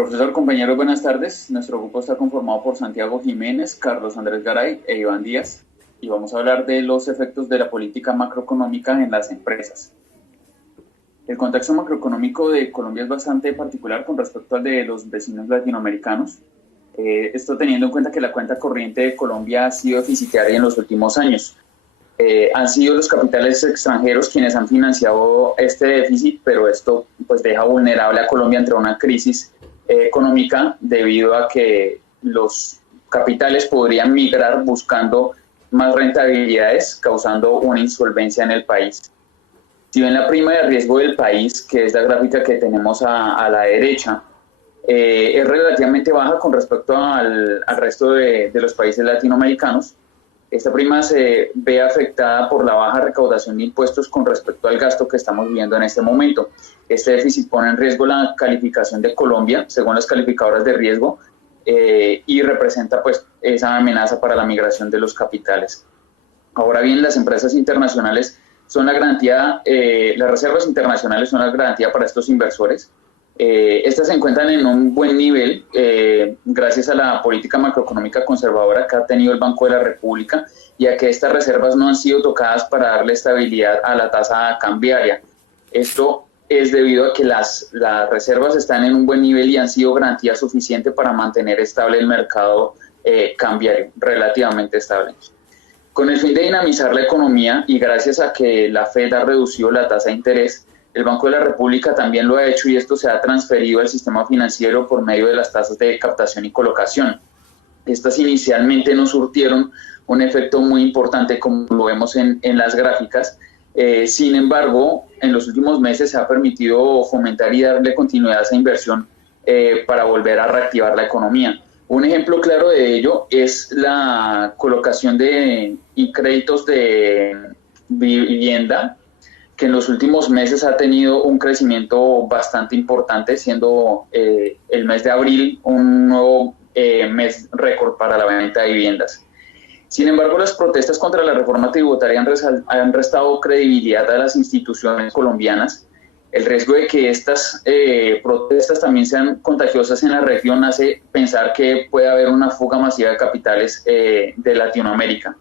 Profesor, compañeros, buenas tardes. Nuestro grupo está conformado por Santiago Jiménez, Carlos Andrés Garay e Iván Díaz, y vamos a hablar de los efectos de la política macroeconómica en las empresas. El contexto macroeconómico de Colombia es bastante particular con respecto al de los vecinos latinoamericanos. Esto teniendo en cuenta que la cuenta corriente de Colombia ha sido deficitaria en los últimos años. Han sido los capitales extranjeros quienes han financiado este déficit, pero esto pues deja vulnerable a Colombia ante una crisis económica debido a que los capitales podrían migrar buscando más rentabilidades, causando una insolvencia en el país. Si ven la prima de riesgo del país, que es la gráfica que tenemos a la derecha, es relativamente baja con respecto al resto de los países latinoamericanos. Esta prima se ve afectada por la baja recaudación de impuestos con respecto al gasto que estamos viviendo en este momento. Este déficit pone en riesgo la calificación de Colombia, según las calificadoras de riesgo, y representa pues esa amenaza para la migración de los capitales. Ahora bien, las empresas internacionales son la garantía, las reservas internacionales son la garantía para estos inversores. Estas se encuentran en un buen nivel gracias a la política macroeconómica conservadora que ha tenido el Banco de la República y a que estas reservas no han sido tocadas para darle estabilidad a la tasa cambiaria. Esto es debido a que las reservas están en un buen nivel y han sido garantía suficiente para mantener estable el mercado cambiario, relativamente estable. Con el fin de dinamizar la economía y gracias a que la Fed ha reducido la tasa de interés, el Banco de la República también lo ha hecho y esto se ha transferido al sistema financiero por medio de las tasas de captación y colocación. Estas inicialmente no surtieron un efecto muy importante como lo vemos en las gráficas. Sin embargo, en los últimos meses se ha permitido fomentar y darle continuidad a esa inversión para volver a reactivar la economía. Un ejemplo claro de ello es la colocación de créditos de vivienda, que en los últimos meses ha tenido un crecimiento bastante importante, siendo el mes de abril un nuevo mes récord para la venta de viviendas. Sin embargo, las protestas contra la reforma tributaria han restado credibilidad a las instituciones colombianas. El riesgo de que estas protestas también sean contagiosas en la región hace pensar que puede haber una fuga masiva de capitales de Latinoamérica.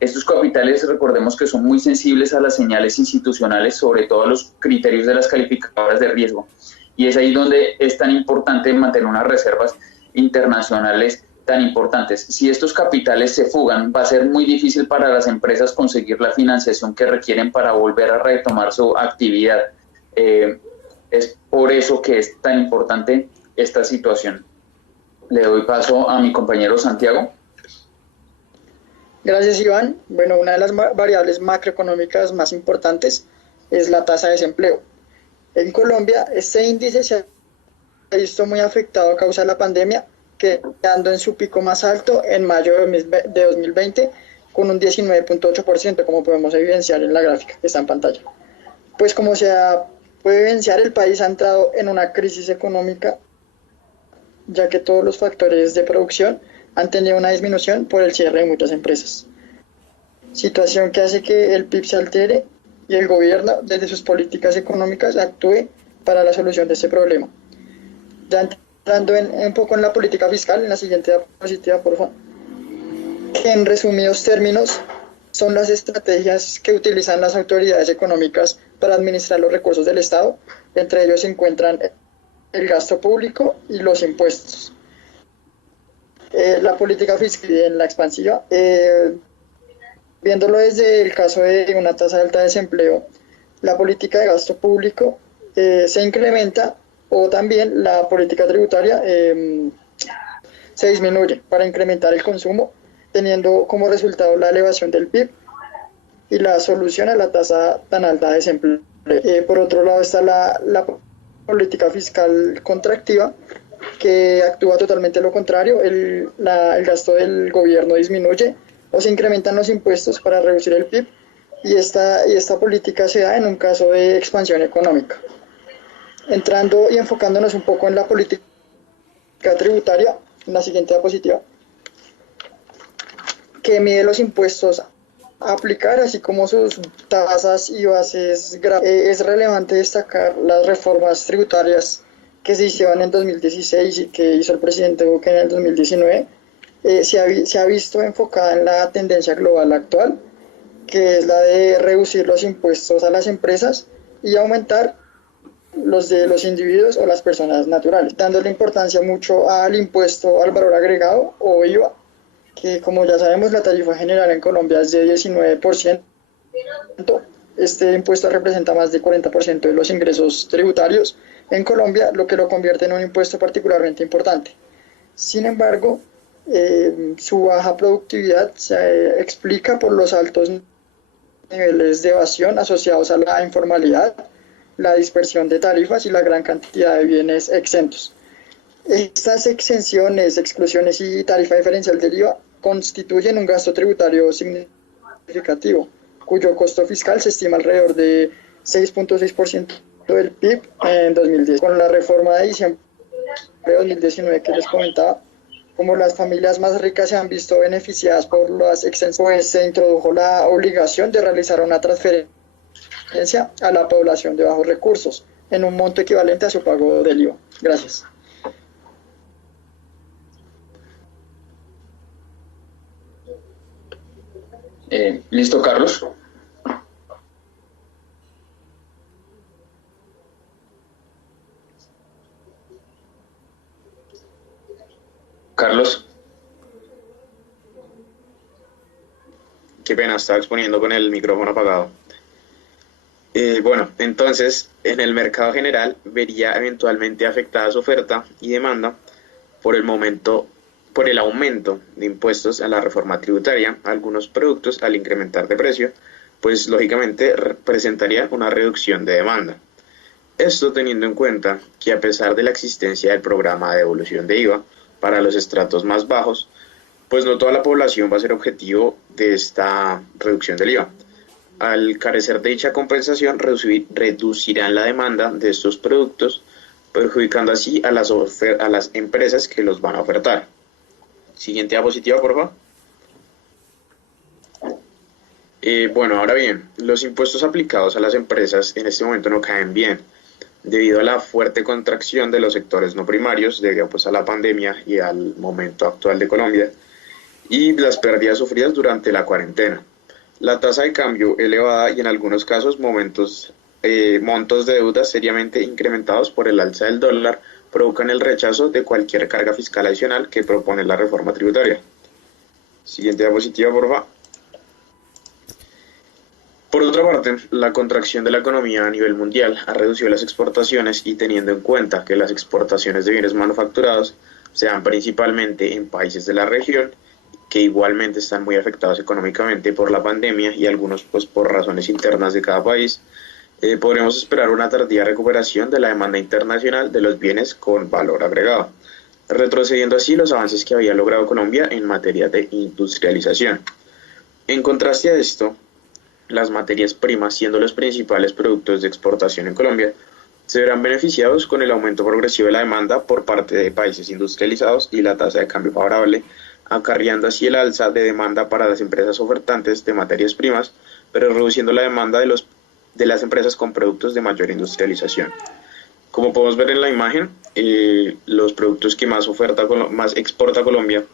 Estos capitales, recordemos que son muy sensibles a las señales institucionales, sobre todo a los criterios de las calificadoras de riesgo. Y es ahí donde es tan importante mantener unas reservas internacionales tan importantes. Si estos capitales se fugan, va a ser muy difícil para las empresas conseguir la financiación que requieren para volver a retomar su actividad. Es por eso que es tan importante esta situación. Le doy paso a mi compañero Santiago. Gracias, Iván. Bueno, una de las variables macroeconómicas más importantes es la tasa de desempleo. En Colombia, este índice se ha visto muy afectado a causa de la pandemia, quedando en su pico más alto en mayo de 2020 con un 19.8%, como podemos evidenciar en la gráfica que está en pantalla. Pues como se puede evidenciar, el país ha entrado en una crisis económica, ya que todos los factores de producción han tenido una disminución por el cierre de muchas empresas. Situación que hace que el PIB se altere y el gobierno, desde sus políticas económicas, actúe para la solución de este problema. Ya entrando un poco en la política fiscal, en la siguiente diapositiva, por favor, que en resumidos términos son las estrategias que utilizan las autoridades económicas para administrar los recursos del Estado. Entre ellos se encuentran el gasto público y los impuestos. La política fiscal en la expansiva, viéndolo desde el caso de una tasa alta de desempleo, la política de gasto público se incrementa, o también la política tributaria se disminuye para incrementar el consumo, teniendo como resultado la elevación del PIB y la solución a la tasa tan alta de desempleo. Por otro lado está la política fiscal contractiva, que actúa totalmente lo contrario. El gasto del gobierno disminuye o se incrementan los impuestos para reducir el PIB, y esta política se da en un caso de expansión económica. Entrando y enfocándonos un poco en la política tributaria, en la siguiente diapositiva, que mide los impuestos a aplicar, así como sus tasas y bases. Es relevante destacar las reformas tributarias que se hicieron en 2016 y que hizo el presidente Duque en el 2019, se ha visto enfocada en la tendencia global actual, que es la de reducir los impuestos a las empresas y aumentar los de los individuos o las personas naturales, dándole importancia mucho al impuesto al valor agregado o IVA, que como ya sabemos la tarifa general en Colombia es de 19%. Este impuesto representa más del 40% de los ingresos tributarios en Colombia, lo que lo convierte en un impuesto particularmente importante. Sin embargo, su baja productividad se explica por los altos niveles de evasión asociados a la informalidad, la dispersión de tarifas y la gran cantidad de bienes exentos. Estas exenciones, exclusiones y tarifa diferencial del IVA constituyen un gasto tributario significativo, cuyo costo fiscal se estima alrededor de 6.6% del PIB en 2010. Con la reforma de diciembre de 2019 que les comentaba, como las familias más ricas se han visto beneficiadas por las exenciones, pues se introdujo la obligación de realizar una transferencia a la población de bajos recursos en un monto equivalente a su pago del IVA. Gracias. ¿Listo, Carlos? Carlos. Qué pena, estaba exponiendo con el micrófono apagado. Bueno, entonces, en el mercado general vería eventualmente afectada su oferta y demanda por el aumento de impuestos a la reforma tributaria. Algunos productos, al incrementar de precio, pues lógicamente representaría una reducción de demanda. Esto teniendo en cuenta que a pesar de la existencia del programa de devolución de IVA para los estratos más bajos, pues no toda la población va a ser objetivo de esta reducción del IVA. Al carecer de dicha compensación, reducirán la demanda de estos productos, perjudicando así a las empresas que los van a ofertar. Siguiente diapositiva, por favor. Bueno, ahora bien, los impuestos aplicados a las empresas en este momento no caen bien, debido a la fuerte contracción de los sectores no primarios, debido pues a la pandemia y al momento actual de Colombia, y las pérdidas sufridas durante la cuarentena. La tasa de cambio elevada y en algunos casos montos de deudas seriamente incrementados por el alza del dólar provocan el rechazo de cualquier carga fiscal adicional que propone la reforma tributaria. Siguiente diapositiva, por favor. Por otra parte, la contracción de la economía a nivel mundial ha reducido las exportaciones y teniendo en cuenta que las exportaciones de bienes manufacturados se dan principalmente en países de la región, que igualmente están muy afectados económicamente por la pandemia y algunos pues por razones internas de cada país, podremos esperar una tardía recuperación de la demanda internacional de los bienes con valor agregado, retrocediendo así los avances que había logrado Colombia en materia de industrialización. En contraste a esto, las materias primas, siendo los principales productos de exportación en Colombia, se verán beneficiados con el aumento progresivo de la demanda por parte de países industrializados y la tasa de cambio favorable, acarreando así el alza de demanda para las empresas ofertantes de materias primas, pero reduciendo la demanda de las empresas con productos de mayor industrialización. Como podemos ver en la imagen, los productos que más exporta Colombia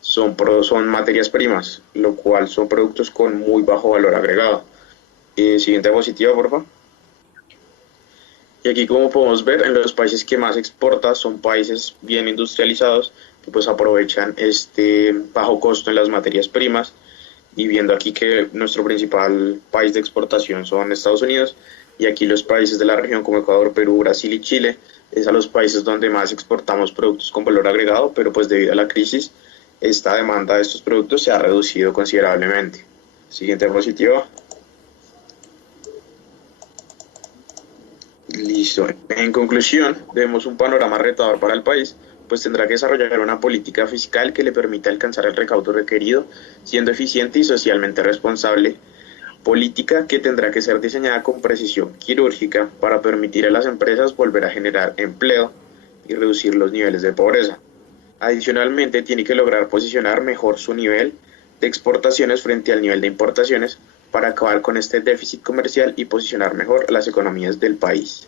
son materias primas, lo cual son productos con muy bajo valor agregado. Siguiente diapositiva, por favor. Y aquí, como podemos ver, en los países que más exporta son países bien industrializados que pues aprovechan este bajo costo en las materias primas, y viendo aquí que nuestro principal país de exportación son Estados Unidos, y aquí los países de la región como Ecuador, Perú, Brasil y Chile es a los países donde más exportamos productos con valor agregado, pero pues debido a la crisis esta demanda de estos productos se ha reducido considerablemente. Siguiente diapositiva. Listo. En conclusión, vemos un panorama retador para el país, pues tendrá que desarrollar una política fiscal que le permita alcanzar el recaudo requerido, siendo eficiente y socialmente responsable, política que tendrá que ser diseñada con precisión quirúrgica para permitir a las empresas volver a generar empleo y reducir los niveles de pobreza. Adicionalmente, tiene que lograr posicionar mejor su nivel de exportaciones frente al nivel de importaciones para acabar con este déficit comercial y posicionar mejor las economías del país.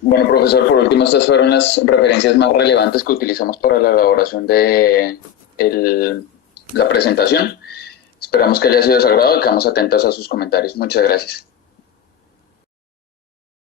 Bueno, profesor, por último, estas fueron las referencias más relevantes que utilizamos para la elaboración de la presentación. Esperamos que haya sido de su agrado y quedamos atentos a sus comentarios. Muchas gracias.